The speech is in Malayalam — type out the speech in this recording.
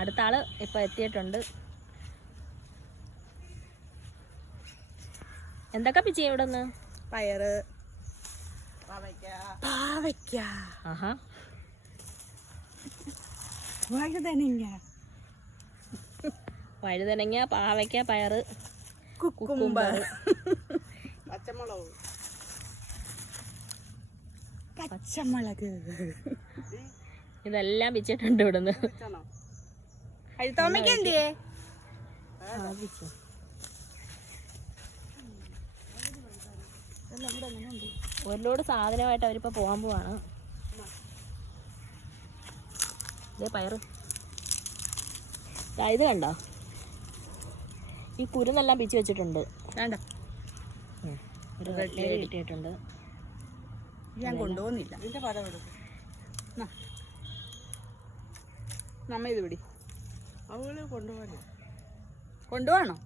അടുത്ത ആള് ഇപ്പൊ എത്തിയിട്ടുണ്ട്. എന്തൊക്കെ പിച്ചി ഇവിടെ നിന്ന്? പയറ്, പാവയ്ക്ക, വഴുതനങ്ങ, പാവയ്ക്ക, പയറ്, കുക്കുംബർ, പച്ചമുളക് ഇതെല്ലാം പിച്ചിട്ടുണ്ട് ഇവിടുന്ന്. ഒരു ലോഡ് സാധനമായിട്ട് അവരിപ്പോ പോകാൻ പോവാണ്. ഇതേ പയറ്, ഇത് കണ്ടോ? ഈ കുരുന്നെല്ലാം പിച്ച് വെച്ചിട്ടുണ്ട്. വേണ്ട, കിട്ടിയിട്ടുണ്ട്. ഞാൻ കൊണ്ടുപോകുന്നില്ല. നമ്മ ഇത് പിടി. കൊണ്ടുപോകണോ?